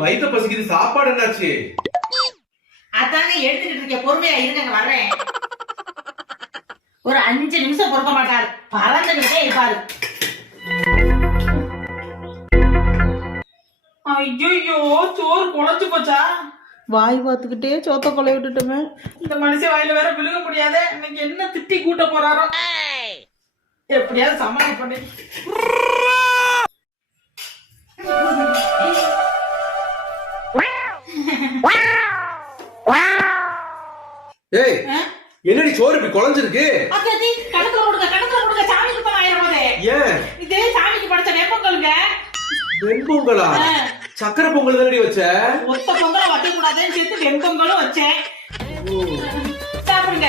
வயிற்ற பசிக்குது, சாப்பாடு என்னாச்சு? அதாங்க எடுத்துக்கிட்டு இருக்கேன், பொறுமையா இருங்க, வர்றேன். ஒரு 5 நிமிஷம் பொறுக்க மாட்டாரு, பறந்துகிட்டே இருப்பாரு. ஐயோ, சோறு குழஞ்சு போச்சா? வாய் பார்த்துக்கிட்டே சோத்த கொலை விட்டுட்டுமே. இந்த மனுஷன் வாயில வேற விழுக முடியாத. இன்னைக்கு என்ன திட்டி கூட்ட போறாரோ, எப்படியாவது சமாளி பண்ணி. ஏய், என்னடி சோறு இப்படி குழஞ்சிருக்கு? கணக்குல கொடுங்க, சாமிக்கு தான் ஆயிரமாதே. ஏன்? இதே சாமிக்கு படைச்ச வெப்பொங்கலுங்க. வெண்பொங்கலா? சக்கரை பொங்கல் தானடி வச்ச? ஒத்த பொங்கலை வைக்க கூடாதுன்னு சேர்த்து வெண்பொங்கலும் வச்சேன். சாப்பிடுங்க.